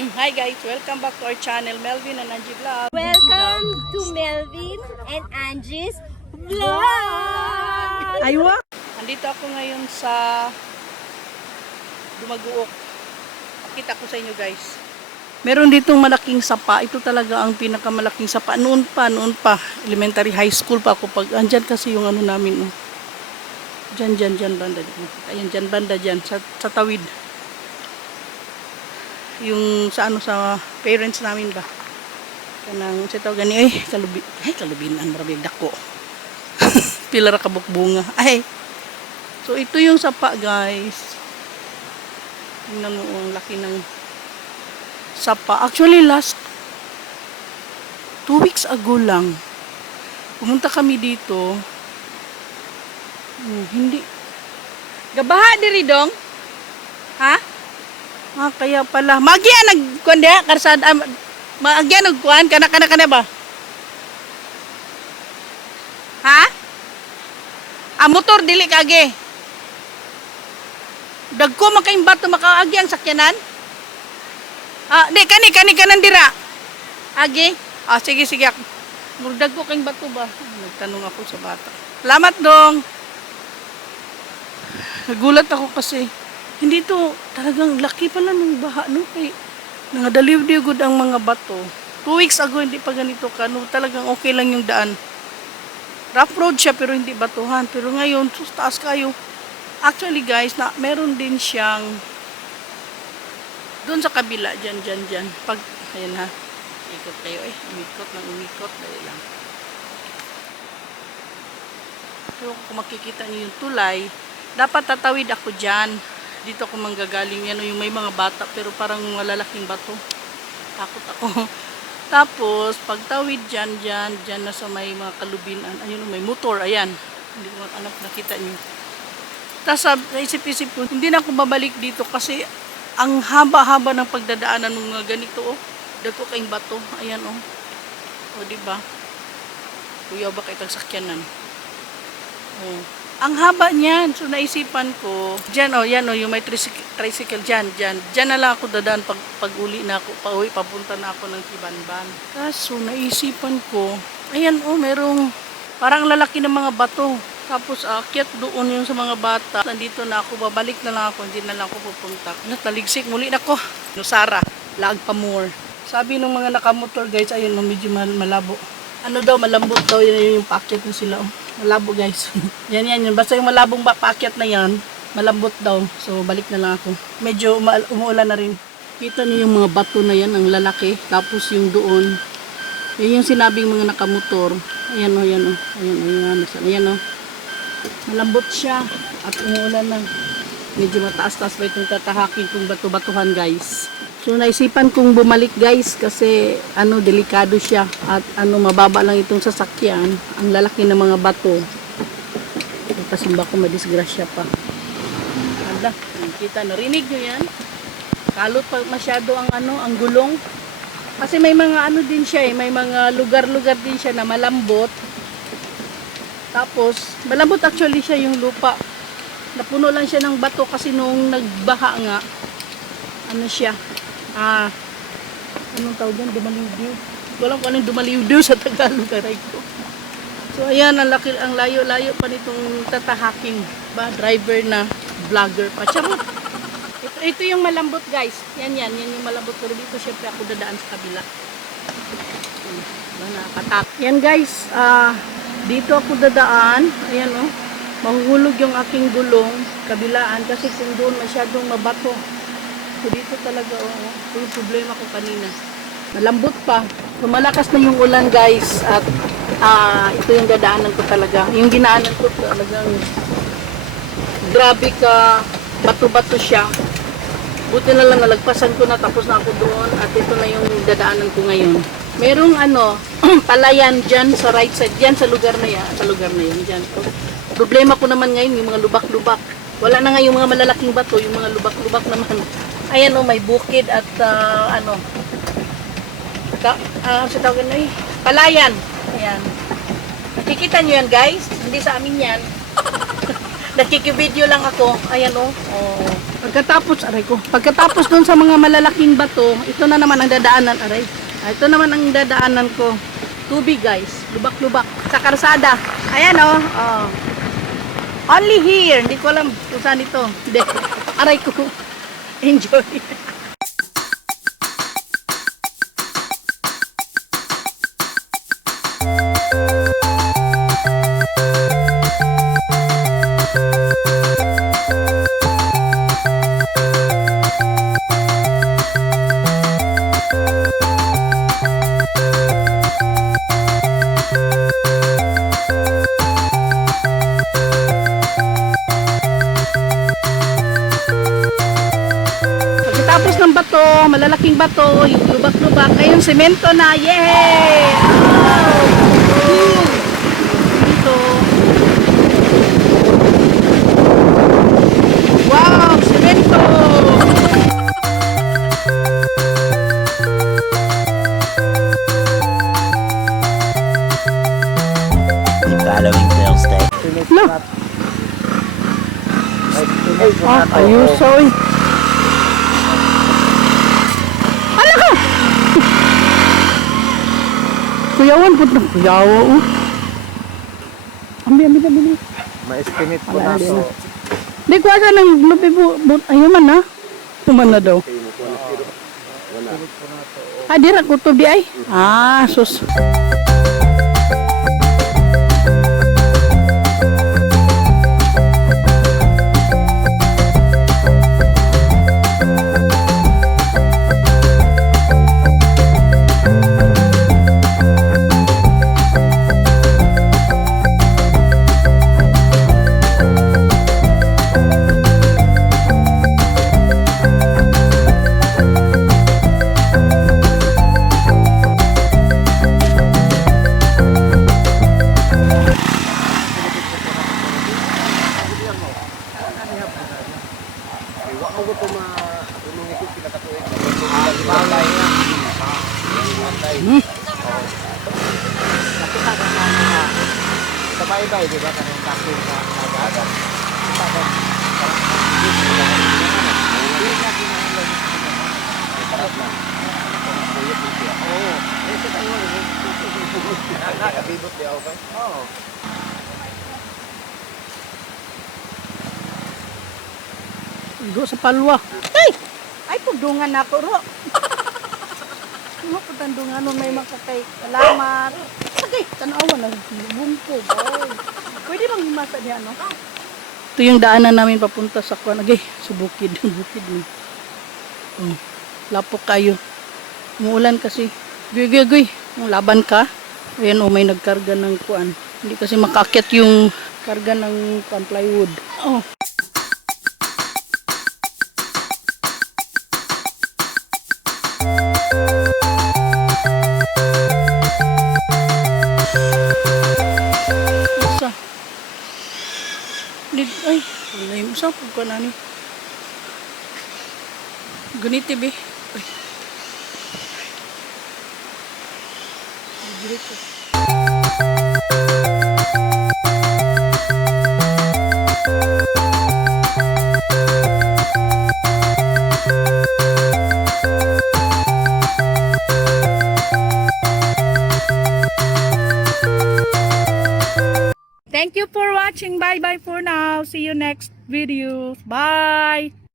Hi guys, welcome back to our channel, Melvin and Angie Vlog. Welcome to Melvin and Angie's Vlog! Aywa! Andito ako ngayon sa Dumaguok. Pakita ko sa inyo guys. Meron ditong malaking sapa. Ito talaga ang pinakamalaking sapa. Noon pa. Elementary high school pa ako. Pag andyan kasi yung ano namin. Oh. Dyan banda. Ayan, dyan banda dyan. Sa tawid. Yung sa ano sa parents namin ba kanang sa tawag gani kalubinan marami dako pilar ka bunga ay so ito yung sapa guys, tingnan mo ang laki ng sapa. Actually last 2 weeks ago lang pumunta kami dito. Hindi gabaha diri dong ha. Kaya pala. Magya nagkuan dia karsada. Magya nagkuan kana ba? Ha? Motor dili kage. Dagko man kay bato makaagi ang sakyanan. Di kani kanan dira. Agi. Sige. Murdag ko kay bato ba? Nagtanong ako sa bata. Salamat dong. Nagulat ako kasi hindi to talagang laki pala nung baha no kay nangadaliw-diw gud ang mga bato. 2 weeks ago hindi pa ganito ka no, talagang okay lang yung daan. Rough road siya pero hindi batuhan. Pero ngayon sus taas kayo. Actually guys, meron din siyang doon sa kabila dyan. Pag ayan ha. Ikot kayo umikot dali lang. So kung makikita niyo yung tulay, dapat tatawid ako dyan. Dito ako manggagaling yan, yung may mga bata pero parang malalaking bato. Takot ako. Tapos pagtawid dyan na sa may mga kalubinan, ayun may motor, ayan. Hindi ko anak nakita niyo. Tapos naisip-isip ko, hindi na ako babalik dito kasi ang haba-haba ng pagdadaanan ng mga ganito dagko kayong bato, ayan di ba? Kuya ba kay tagsakyanan? Ang haba niyan. So naisipan ko, yan yung may tricycle dyan na lang ako dadaan pag uli na ako, pauwi, papunta na ako ng Kibanban. Kaso naisipan ko, ayan merong parang lalaki ng mga bato. Tapos akyat doon yung sa mga bata. Nandito na ako, babalik na lang ako, hindi na lang ako pupunta. Nataligsik, muli na ko. Sara, lag pa more. Sabi ng mga nakamotor guys, ayun medyo malabo. Malambot daw yun yung paakyat na sila. Malabo guys. yan. Basta yung malabong paakyat na yan, malambot daw. So balik na lang ako. Medyo umuulan na rin. Kita niyo yung mga bato na yan, ang lalaki. Tapos yung doon, yun yung sinabing mga nakamotor. Ayan. Malambot siya. At umuulan na. Medyo mataas-taas ba itong tatahakin kung bato-batuhan guys. So naisipan kong bumalik guys kasi delikado siya at mababa lang itong sasakyan, ang lalaki ng mga bato. Kasi baka madisgrasya pa. Kita narinig nyo yan? Kalot pa masyado ang ang gulong. Kasi may mga din siya may mga lugar-lugar din siya na malambot. Tapos malambot actually siya yung lupa. Napuno lang siya ng bato kasi nung nagbaha nga siya. Anong tawag yan? Dumaliw-diw. Walang kung anong dumaliw-diw sa Tagalog. Ko. So ayan, ang layo-layo pa nitong tatahaking driver na vlogger pa. Charot! Ito yung malambot guys. Yan yung malambot. Pero dito syempre ako dadaan sa kabila. Nakatak. Yan guys, dito ako dadaan. Ayan mahuhulog yung aking gulong kabilaan kasi kung doon masyadong mabato. So dito talaga yung problema ko kanina. Malambot pa. Lumalakas na yung ulan guys at ito yung dadaanan ko talaga. Yung dinaanan ko talagang grabe ka bato-bato siya. Buti na lang nalagpasan ko na tapos na ako doon at ito na yung dadaanan ko ngayon. Merong palayan dyan sa right side, dyan sa lugar na yun, dyan. Problema ko naman ngayon yung mga lubak-lubak. Wala na nga yung mga malalaking bato, yung mga lubak-lubak naman. Ayan may bukid at sa tawag na palayan. Ayan. Nakikita nyo yan guys? Hindi sa amin yan. Nakikibideo lang ako. Ayan Pagkatapos dun sa mga malalaking bato, ito na naman ang dadaanan, aray. Ito naman ang dadaanan ko. Tubig guys, lubak-lubak. Sa karsada. Ayan oh. Only here. Hindi ko alam kung saan ito. Hindi. Aray ko. Enjoy. Pagkatapos ng bato, malalaking bato, yung lubak-lubak, ayun, semento na, yay! Dito. Wow, semento! The following Thursday. No. Ayuso eh. Ala ka! Kuyawan po ng kuyawa oh. Ambi. Ma-estimate ko Wala na din so. Di ko asa ng lupi po. Ayun man ha. Kuman na daw. Dira ko to di ay. Sus. Sabay-bay, di ba? Kanang takbo sa nagaga. Nakabibot di ako. Oo. Igo sa palwa. Ay! Ay, pagdungan ako ro. Ano po tandungan nun may makakay. Salamat. Okay, tanawa na. Bungko, boy. Pwede bang himasa niya, no? Ito yung daanan namin papunta sa kuwan. Agay, sa bukid. Bukid mo. Lapok kayo. Umuulan kasi. Guy. Laban ka. Ayan, may nagkarga ng kuwan. Hindi kasi makakyat yung karga ng kuwan, plywood. Oh. Ay, wala yung usap ko na ni. Ganiti be. Ay. Diretso. Thank you for watching. Bye bye for now. See you next video. Bye.